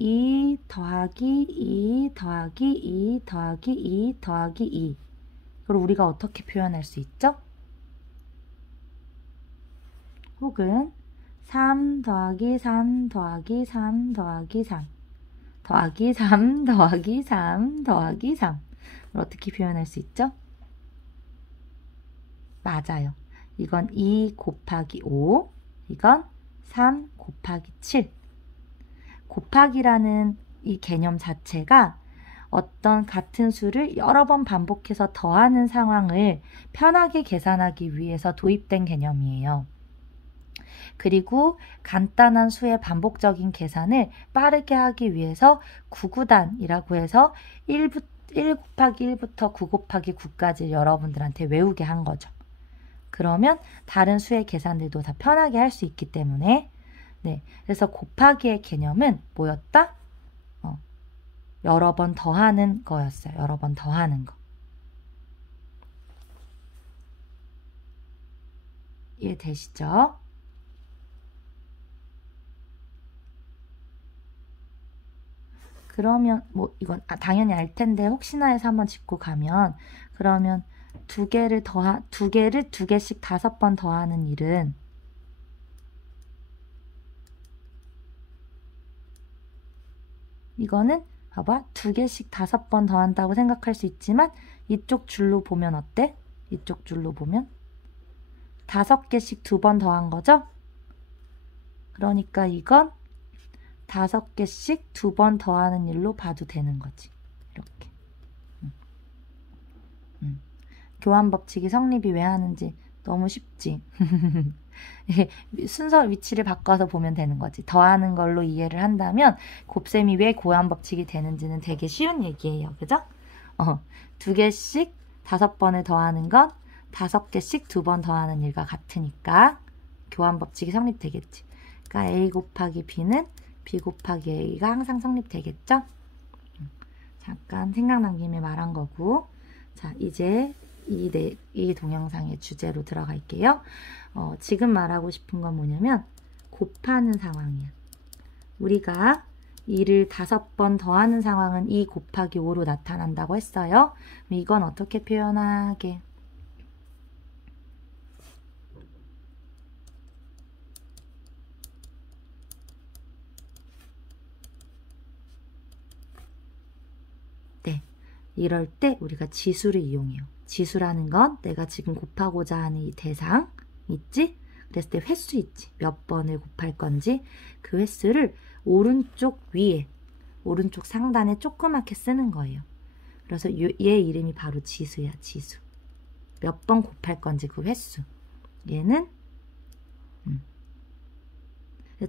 2 더하기 2 더하기 2 더하기 2 더하기 2. 그걸 우리가 어떻게 표현할 수 있죠? 혹은 3 더하기 3 더하기 3 더하기 3 더하기 3 더하기 3 더하기 3. 어떻게 표현할 수 있죠? 맞아요. 이건 2 곱하기 5, 이건 3 곱하기 7. 곱하기라는 이 개념 자체가 어떤 같은 수를 여러 번 반복해서 더하는 상황을 편하게 계산하기 위해서 도입된 개념이에요. 그리고 간단한 수의 반복적인 계산을 빠르게 하기 위해서 구구단이라고 해서 1 곱하기 1부터 9 곱하기 9까지 여러분들한테 외우게 한 거죠. 그러면 다른 수의 계산들도 다 편하게 할 수 있기 때문에 네, 그래서 곱하기의 개념은 뭐였다? 여러 번 더하는 거였어요. 여러 번 더하는 거. 이해되시죠? 그러면 뭐 이건 당연히 알 텐데 혹시나 해서 한번 짚고 가면 그러면 두 개를 두 개씩 5번 더하는 일은 이거는 봐봐 2개씩 5번 더한다고 생각할 수 있지만 이쪽 줄로 보면 어때? 이쪽 줄로 보면 5개씩 2번 더한 거죠? 그러니까 이건 5개씩 2번 더하는 일로 봐도 되는 거지. 이렇게. 교환 법칙이 성립이 왜 하는지 너무 쉽지. 순서 위치를 바꿔서 보면 되는 거지. 더하는 걸로 이해를 한다면 곱셈이 왜 교환 법칙이 되는지는 되게 쉬운 얘기예요. 그죠? 2개씩 5번을 더하는 건 5개씩 2번 더하는 일과 같으니까 교환 법칙이 성립되겠지. 그러니까 A 곱하기 B는 B 곱하기 A가 항상 성립되겠죠? 잠깐 생각난 김에 말한 거고. 자, 이제 이 동영상의 주제로 들어갈게요. 지금 말하고 싶은 건 뭐냐면 곱하는 상황이야. 우리가 2를 5번 더하는 상황은 2 곱하기 5로 나타난다고 했어요. 이건 어떻게 표현하게? 네, 이럴 때 우리가 지수를 이용해요. 지수라는 건 내가 지금 곱하고자 하는 이 대상 있지? 그랬을 때 횟수 있지? 몇 번을 곱할 건지 그 횟수를 오른쪽 위에, 오른쪽 상단에 조그맣게 쓰는 거예요. 그래서 얘 이름이 바로 지수야, 지수. 몇 번 곱할 건지 그 횟수. 얘는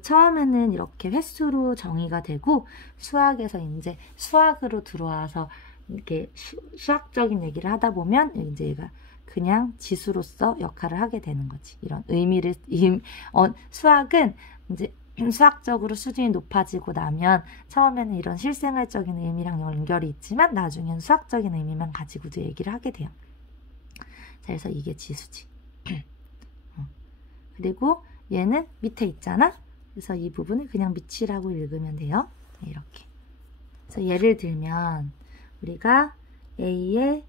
처음에는 이렇게 횟수로 정의가 되고 수학에서 이제 수학으로 들어와서 이렇게 수학적인 얘기를 하다 보면 이제 얘가 그냥 지수로서 역할을 하게 되는 거지. 이런 의미를 수학은 이제 수학적으로 수준이 높아지고 나면 처음에는 이런 실생활적인 의미랑 연결이 있지만 나중에는 수학적인 의미만 가지고도 얘기를 하게 돼요. 자, 그래서 이게 지수지. 그리고 얘는 밑에 있잖아. 그래서 이 부분을 그냥 밑이라고 읽으면 돼요. 이렇게. 그래서 예를 들면 우리가 A의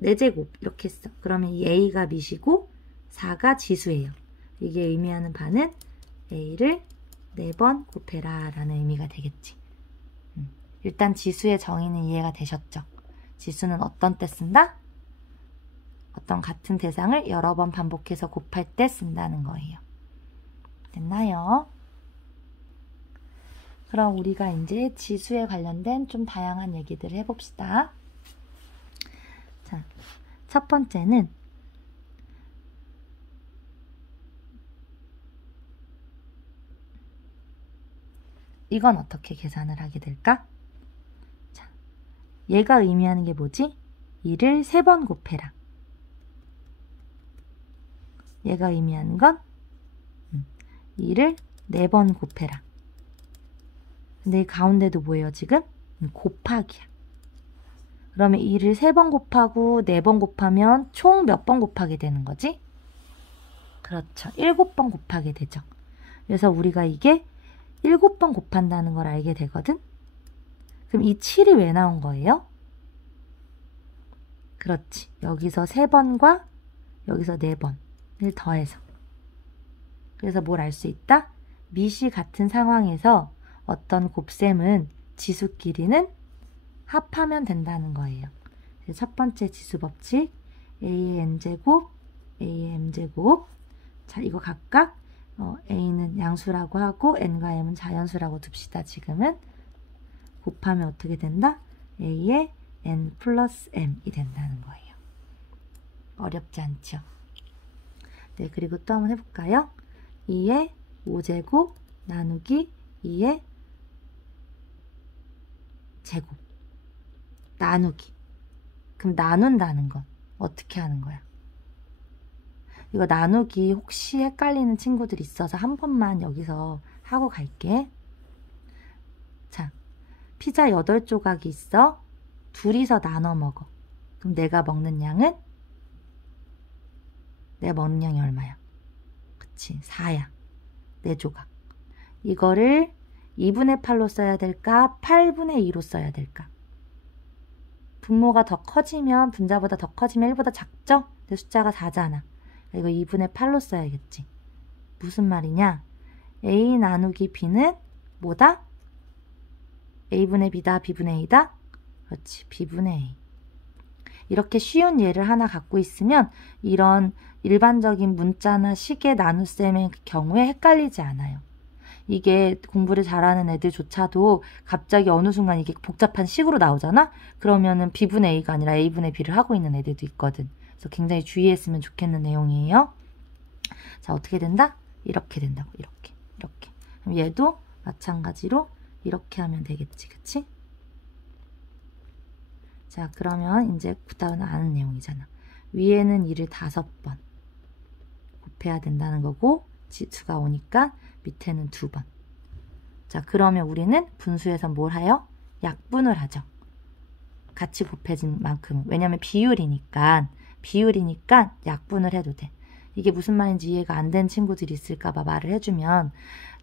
4제곱 이렇게 했어. 그러면 이 A가 밑이고 4가 지수예요. 이게 의미하는 바는 A를 4번 곱해라 라는 의미가 되겠지. 일단 지수의 정의는 이해가 되셨죠? 지수는 어떤 때 쓴다? 어떤 같은 대상을 여러 번 반복해서 곱할 때 쓴다는 거예요. 됐나요? 그럼 우리가 이제 지수에 관련된 좀 다양한 얘기들을 해봅시다. 자, 첫 번째는 이건 어떻게 계산을 하게 될까? 자, 얘가 의미하는 게 뭐지? 2를 3번 곱해라. 얘가 의미하는 건 2를 4번 곱해라. 근데 이 가운데도 뭐예요 지금? 곱하기야. 그러면 2를 3번 곱하고 4번 곱하면 총 몇 번 곱하게 되는 거지? 그렇죠. 7번 곱하게 되죠. 그래서 우리가 이게 7번 곱한다는 걸 알게 되거든? 그럼 이 7이 왜 나온 거예요? 그렇지. 여기서 3번과 여기서 4번을 더해서. 그래서 뭘 알 수 있다? 밑이 같은 상황에서 어떤 곱셈은 지수끼리는 합하면 된다는 거예요. 첫 번째 지수 법칙, a의 n제곱, a의 m제곱. 자, 이거 각각 a는 양수라고 하고 n과 m은 자연수라고 둡시다. 지금은 곱하면 어떻게 된다? a의 n 플러스 m이 된다는 거예요. 어렵지 않죠? 네, 그리고 또 한번 해볼까요? 2의 5제곱 나누기 2의 제곱 나누기. 그럼 나눈다는 건 어떻게 하는 거야? 이거 나누기 혹시 헷갈리는 친구들이 있어서 한 번만 여기서 하고 갈게. 자, 피자 8조각이 있어. 둘이서 나눠 먹어. 그럼 내가 먹는 양은? 내가 먹는 양이 얼마야? 그치, 4야. 4조각. 이거를 2분의 8로 써야 될까? 8분의 2로 써야 될까? 분모가 더 커지면, 분자보다 더 커지면 1보다 작죠? 근데 숫자가 4잖아. 이거 2분의 8로 써야겠지. 무슨 말이냐? A 나누기 B는 뭐다? A분의 B다, B분의 A다? 그렇지, B분의 A. 이렇게 쉬운 예를 하나 갖고 있으면 이런 일반적인 문자나 식의 나눗셈의 경우에 헷갈리지 않아요. 이게 공부를 잘하는 애들조차도 갑자기 어느 순간 이게 복잡한 식으로 나오잖아? 그러면은 B분의 A가 아니라 A분의 B를 하고 있는 애들도 있거든. 그래서 굉장히 주의했으면 좋겠는 내용이에요. 자, 어떻게 된다? 이렇게 된다고. 이렇게. 그럼 얘도 마찬가지로 이렇게 하면 되겠지. 그치? 자, 그러면 이제 그다음은 아는 내용이잖아. 위에는 2를 5번 곱해야 된다는 거고 지수가 오니까 밑에는 2번. 자, 그러면 우리는 분수에서 뭘 해요? 약분을 하죠. 같이 곱해진 만큼. 왜냐면 비율이니까 약분을 해도 돼. 이게 무슨 말인지 이해가 안 된 친구들이 있을까 봐 말을 해주면,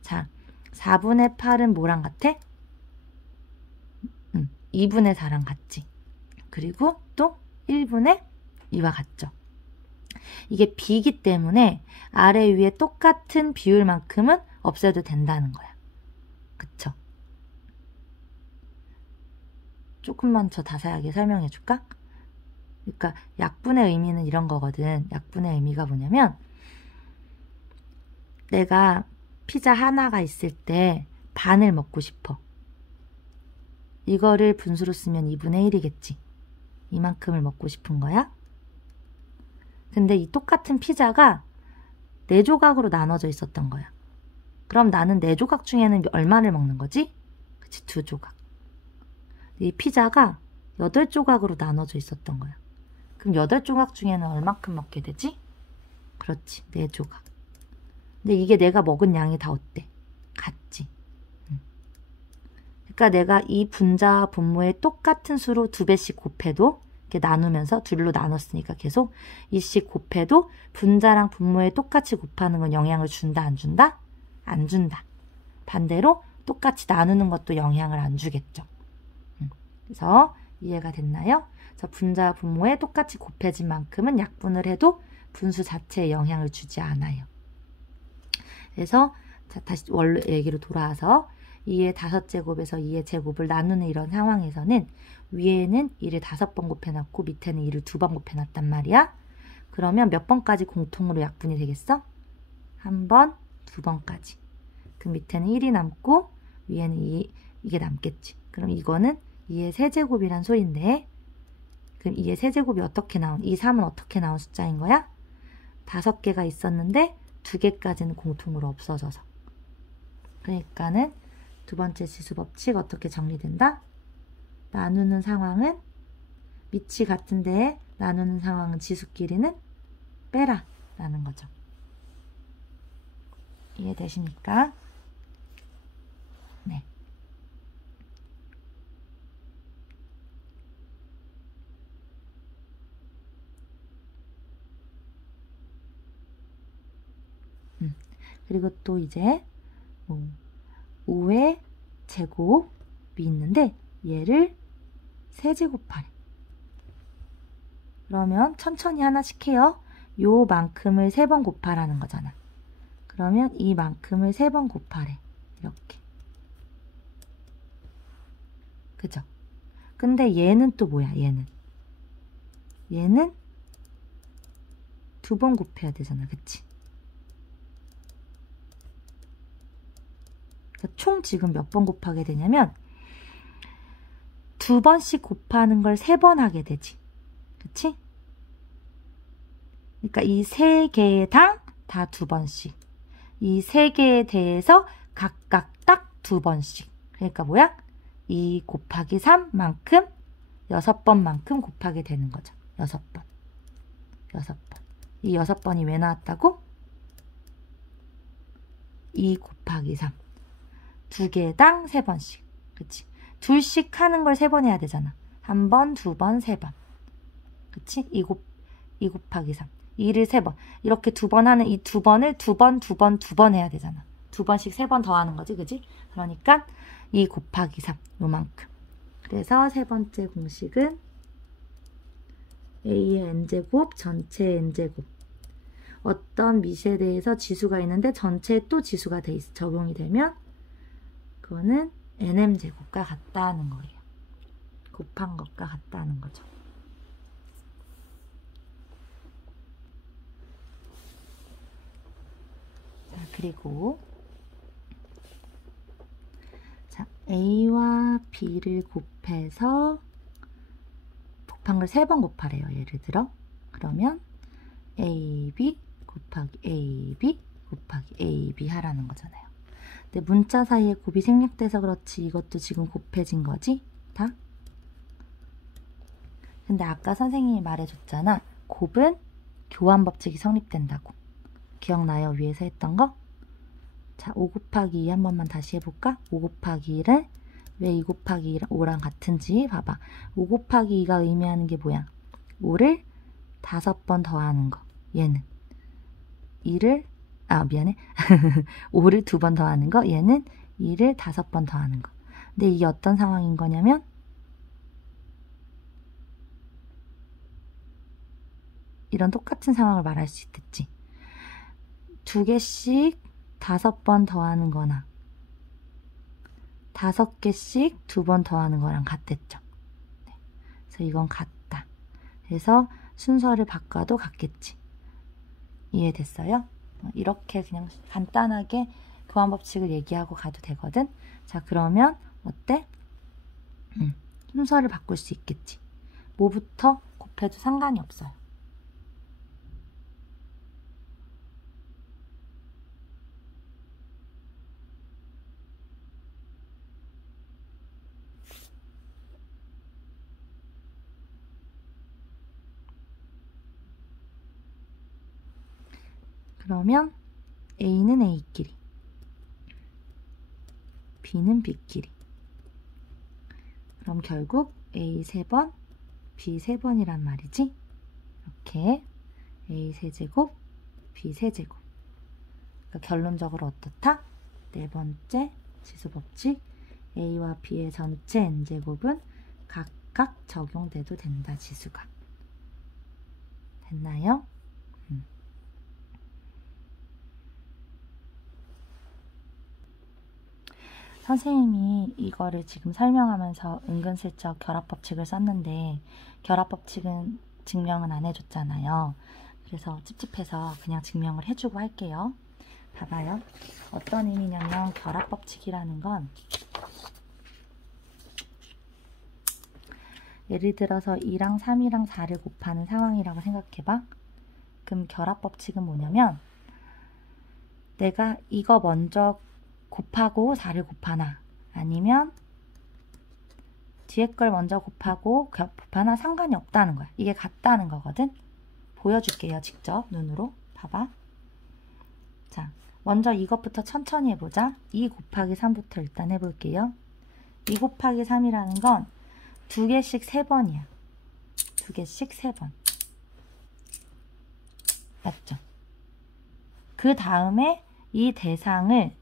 자, 4분의 8은 뭐랑 같아? 2분의 4랑 같지. 그리고 또 1분의 2와 같죠. 이게 B이기 때문에 아래 위에 똑같은 비율만큼은 없애도 된다는 거야. 그쵸? 조금만 더 자세하게 설명해 줄까? 그러니까 약분의 의미는 이런 거거든. 약분의 의미가 뭐냐면 내가 피자 하나가 있을 때 반을 먹고 싶어. 이거를 분수로 쓰면 2분의 1이겠지. 이만큼을 먹고 싶은 거야. 근데 이 똑같은 피자가 4조각으로 나눠져 있었던 거야. 그럼 나는 4조각 중에는 얼마를 먹는 거지? 그치, 2조각. 이 피자가 8조각으로 나눠져 있었던 거야. 그럼 8조각 중에는 얼마큼 먹게 되지? 그렇지, 4조각. 근데 이게 내가 먹은 양이 다 어때? 같지. 그러니까 내가 이 분자와 분모의 똑같은 수로 2배씩 곱해도 이렇게 나누면서 둘로 나눴으니까 계속 이씩 곱해도 분자랑 분모에 똑같이 곱하는 건 영향을 준다, 안 준다? 안 준다. 반대로 똑같이 나누는 것도 영향을 안 주겠죠. 그래서 이해가 됐나요? 그래서 분자와 분모에 똑같이 곱해진 만큼은 약분을 해도 분수 자체에 영향을 주지 않아요. 그래서 자, 다시 원래 얘기로 돌아와서 2의 5제곱에서 2의 제곱을 나누는 이런 상황에서는 위에는 2를 5번 곱해놨고 밑에는 2를 2번 곱해놨단 말이야. 그러면 몇 번까지 공통으로 약분이 되겠어? 1번, 2번까지. 그 밑에는 1이 남고 위에는 이게 남겠지. 그럼 이거는 2의 세제곱이란 소리인데, 그럼 2의 세제곱이 어떻게 나온? 이 3은 어떻게 나온 숫자인 거야? 5개가 있었는데 2개까지는 공통으로 없어져서. 그러니까는 두 번째 지수 법칙 어떻게 정리된다? 나누는 상황은 밑이 같은데 나누는 상황은 지수끼리는 빼라 라는 거죠. 이해되십니까? 네. 그리고 또 이제 제곱이 있는데 얘를 세제곱하래. 그러면 천천히 하나씩 해요. 요만큼을 3번 곱하라는 거잖아. 그러면 이만큼을 3번 곱하래. 이렇게. 그죠? 근데 얘는 또 뭐야? 얘는 2번 곱해야 되잖아. 그치? 그러니까 총 지금 몇 번 곱하게 되냐면 2번씩 곱하는 걸 3번 하게 되지. 그치? 그러니까 이 3개당 다 2번씩. 이 3개에 대해서 각각 딱 2번씩. 그러니까 뭐야? 2 곱하기 3만큼 6번만큼 곱하게 되는 거죠. 6번. 이 6번이 왜 나왔다고? 2 곱하기 3. 2개당 3번씩. 그치? 둘씩 하는 걸 3번 해야 되잖아. 1번, 2번, 3번. 그치? 2 곱하기 3. 2를 3번. 이렇게 2번 하는 이 2번을 2번 해야 되잖아. 2번씩 3번 더 하는 거지. 그치? 그러니까 2 곱하기 3. 요만큼. 그래서 세 번째 공식은 a의 n제곱 전체 n제곱. 어떤 미시에 대해서 지수가 있는데 전체에 또 지수가 적용이 되면 그거는 nm제곱과 같다는 거예요. 곱한 것과 같다는 거죠. 자, 그리고 자, a와 b를 곱해서 곱한 걸 3번 곱하래요. 예를 들어. 그러면 ab 곱하기 ab 곱하기 ab 하라는 거잖아요. 근데 문자 사이에 곱이 생략돼서 그렇지 이것도 지금 곱해진 거지? 다? 근데 아까 선생님이 말해줬잖아. 곱은 교환 법칙이 성립된다고. 기억나요? 위에서 했던 거? 자, 5 곱하기 2 한 번만 다시 해볼까? 5 곱하기 2를 왜 2 곱하기 5랑 같은지 봐봐. 5 곱하기 2가 의미하는 게 뭐야? 5를 5번 더하는 거. 얘는 2를 미안해. 5를 2번 더하는 거. 얘는 2를 5번 더하는 거. 근데 이게 어떤 상황인 거냐면 이런 똑같은 상황을 말할 수 있겠지. 2개씩 5번 더하는 거나 5개씩 2번 더하는 거랑 같겠죠. 네. 그래서 이건 같다. 그래서 순서를 바꿔도 같겠지. 이해됐어요? 이렇게 그냥 간단하게 교환 법칙을 얘기하고 가도 되거든. 자, 그러면 어때? 순서를 바꿀 수 있겠지. 뭐부터 곱해도 상관이 없어요. 그러면 A는 A끼리, B는 B끼리. 그럼 결국 A 3번, B 3번이란 말이지. 이렇게 A 세제곱, B 세제곱. 그러니까 결론적으로 어떻다? 네 번째 지수법칙 A와 B의 전체 n제곱은 각각 적용돼도 된다. 지수가. 됐나요? 선생님이 이거를 지금 설명하면서 은근슬쩍 결합법칙을 썼는데 결합법칙은 증명은 안 해줬잖아요. 그래서 찝찝해서 그냥 증명을 해주고 할게요. 봐봐요. 어떤 의미냐면 결합법칙이라는 건 예를 들어서 2랑 3이랑 4를 곱하는 상황이라고 생각해봐. 그럼 결합법칙은 뭐냐면 내가 이거 먼저 곱하고 4를 곱하나 아니면 뒤에 걸 먼저 곱하고 곱하나 상관이 없다는 거야. 이게 같다는 거거든. 보여줄게요. 직접 눈으로. 봐봐. 자, 먼저 이것부터 천천히 해보자. 2 곱하기 3부터 일단 해볼게요. 2 곱하기 3이라는 건 2개씩 3번이야. 2개씩 3번. 맞죠? 그 다음에 이 대상을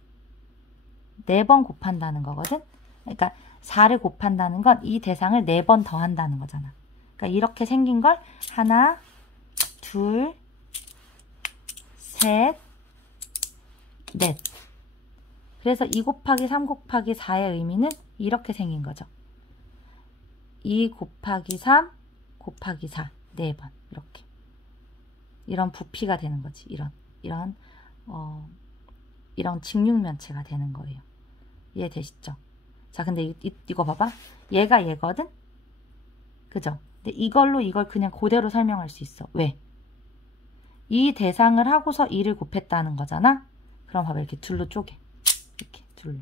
4번 곱한다는 거거든. 그러니까 4를 곱한다는 건 이 대상을 4번 더한다는 거잖아. 그러니까 이렇게 생긴 걸 하나, 둘, 셋, 넷. 그래서 2 곱하기 3 곱하기 4의 의미는 이렇게 생긴 거죠. 2 곱하기 3 곱하기 4, 4번. 이렇게. 이런 부피가 되는 거지. 이런 직육면체가 되는 거예요. 이해되시죠? 자, 근데 이거 봐봐. 얘가 얘거든? 그죠? 근데 이걸로 이걸 그냥 그대로 설명할 수 있어. 왜? 이 대상을 하고서 2를 곱했다는 거잖아? 그럼 봐봐. 이렇게 둘로 쪼개. 이렇게 둘로.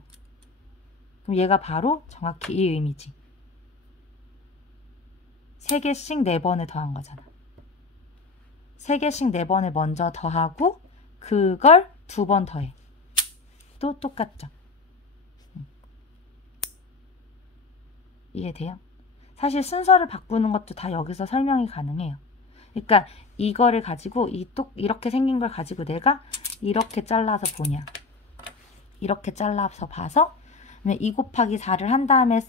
그럼 얘가 바로 정확히 이 의미지. 3개씩 4번을 더한 거잖아. 3개씩 4번을 먼저 더하고 그걸 2번 더해. 또 똑같죠? 이해돼요? 사실 순서를 바꾸는 것도 다 여기서 설명이 가능해요. 그러니까 이거를 가지고 이렇게 생긴 걸 가지고 내가 이렇게 잘라서 보냐. 이렇게 잘라서 봐서 2 곱하기 4를 한 다음에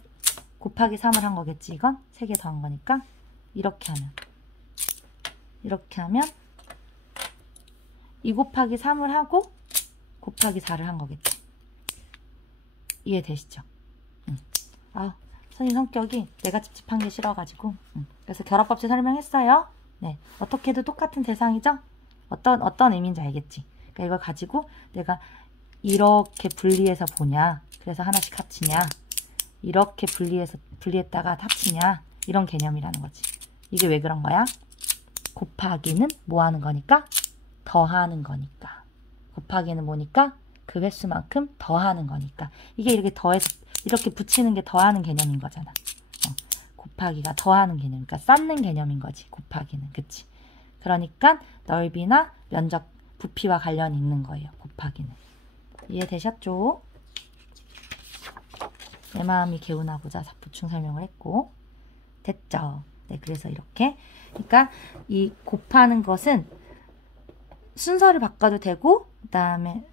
곱하기 3을 한 거겠지. 이건 3개 더한 거니까 이렇게 하면 2 곱하기 3을 하고 곱하기 4를 한 거겠지. 이해되시죠? 선생님 성격이 내가 찝찝한 게 싫어가지고 그래서 결합법칙 설명했어요. 네, 어떻게 해도 똑같은 대상이죠? 어떤 의미인지 알겠지? 그러니까 이걸 가지고 내가 이렇게 분리해서 보냐, 그래서 하나씩 합치냐, 이렇게 분리했다가 합치냐, 이런 개념이라는 거지. 이게 왜 그런 거야? 곱하기는 뭐 하는 거니까? 더하는 거니까. 곱하기는 뭐니까? 그 횟수만큼 더하는 거니까. 이게 이렇게 더해서 이렇게 붙이는 게 더하는 개념인 거잖아. 곱하기가 더하는 개념이니까 쌓는 개념인 거지. 곱하기는. 그치? 그러니까 넓이나 면적, 부피와 관련이 있는 거예요. 곱하기는. 이해되셨죠? 내 마음이 개운하고자 보충 설명을 했고. 됐죠? 네, 그래서 이렇게. 그러니까 이 곱하는 것은 순서를 바꿔도 되고, 그 다음에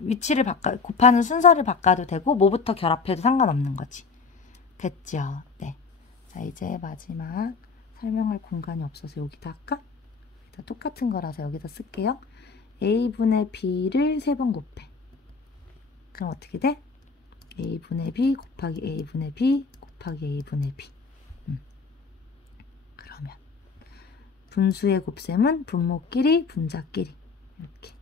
위치를 곱하는 순서를 바꿔도 되고, 뭐부터 결합해도 상관없는 거지. 됐죠? 네. 자, 이제 마지막 설명할 공간이 없어서 여기다 할까? 여기다 똑같은 거라서 여기다 쓸게요. a분의 b를 3번 곱해. 그럼 어떻게 돼? a분의 b 곱하기 a분의 b 곱하기 a분의 b. 그러면 분수의 곱셈은 분모끼리, 분자끼리. 이렇게.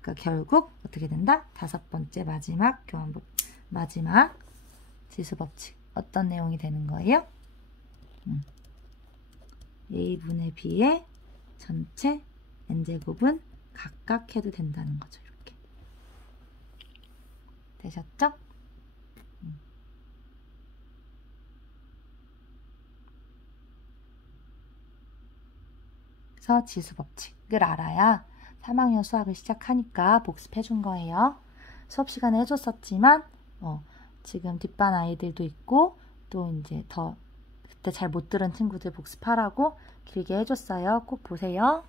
그러니까 결국 어떻게 된다? 5번째 마지막 지수법칙. 어떤 내용이 되는 거예요? a분의 b의 전체 n제곱은 각각 해도 된다는 거죠. 이렇게. 되셨죠? 그래서 지수법칙을 알아야 3학년 수학을 시작하니까 복습해 준 거예요. 수업 시간에 해줬었지만 지금 뒷반 아이들도 있고 또 이제 더 그때 잘 못 들은 친구들 복습하라고 길게 해줬어요. 꼭 보세요.